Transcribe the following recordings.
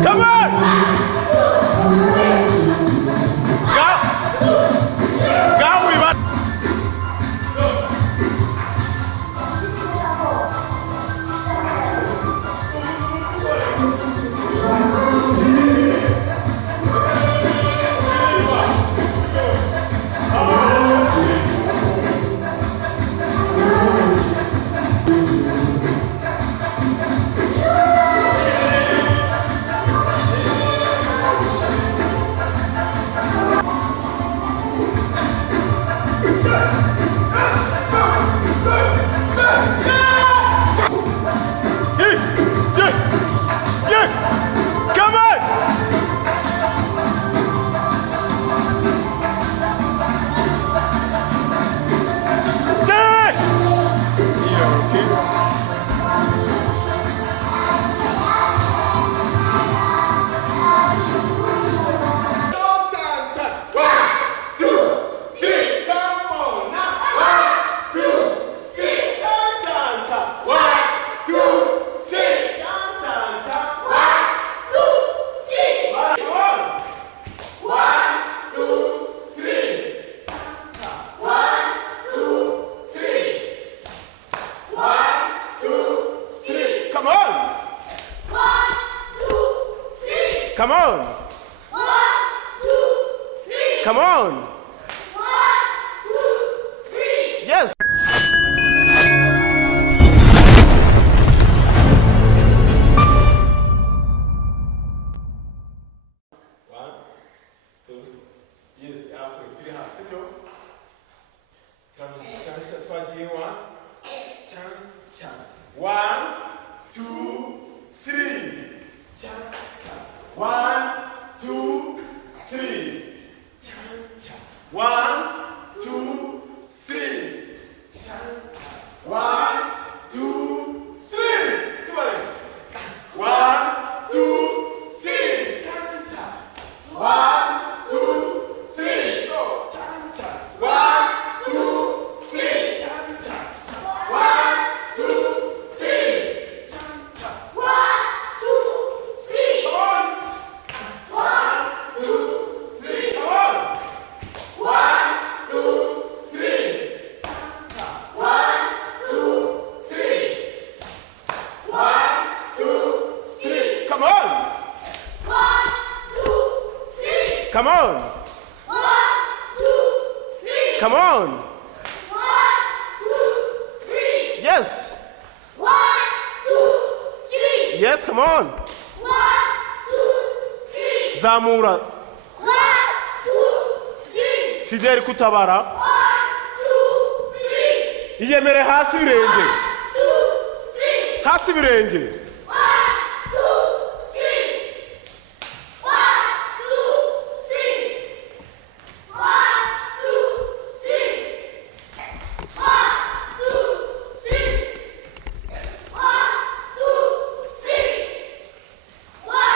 Come on! Go with us! Come on! Stay! Yeah, okay. Come on! 1, 2, 3. Come on! 1, 2, 3. Yes! One, two, yes, after 3 hands. Sit down. Chan, chan, one. Chan, chan. 1, 2, 3. Chan, chan. 1, 2, 3. Chan, chan. 1, 2, 3. Chan, chan. 1, 2, 3. Two more. 1, 2, 3. Chan, chan. 1, 2, 3. Go. Chan, chan. 1, 2, 3. Chan, chan. 1, 2, 3. Chan, chan. 1, 2, 3. Come on. 1, 2, 3. Come on. 1, 2, 3. Chan, chan. 1, 2, 3. 1, 2, 3. Come on. 1, 2, 3. Come on. 1, 2, 3. Come on. 1, 2, 3. Yes. 1, 2, 3. Yes, come on. 1, 2, 3. Zamura. 1, 2, 3. Fidel kutabara. 1, 2, 3. Iyemere hasi birenge. 1, 2, 3. Hasi birenge. 1, 2, 3. 1, 2, 3. 1, 2, 3. 1, 2, 3. 1, 2, 3. 1,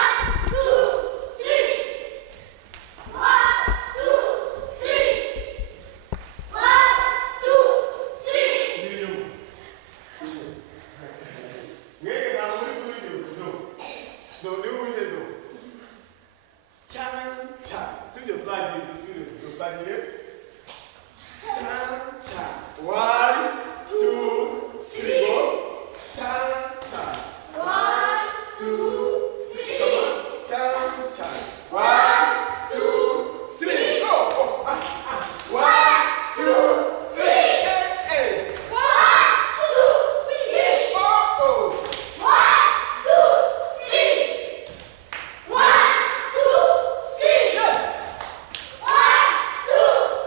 2, 3. 1, 2, 3. 1, 2, 3. Ngeke ngakuri kuyo. No, niwe usedo. Chan chan. Sivyo twaje kusuri. Tufanyie. Chan chan. 1, 2, 3. Go. Chan chan. 1, 2, 3. Come on. Chan chan. 1, 2, 3. Go. Oh, 1, 2, 3. Hey. 1, 2, 3. Oh, oh. 1, 2, 3. 1, 2, 3. Yes. 1, 2,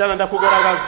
cyana ndakugaragaza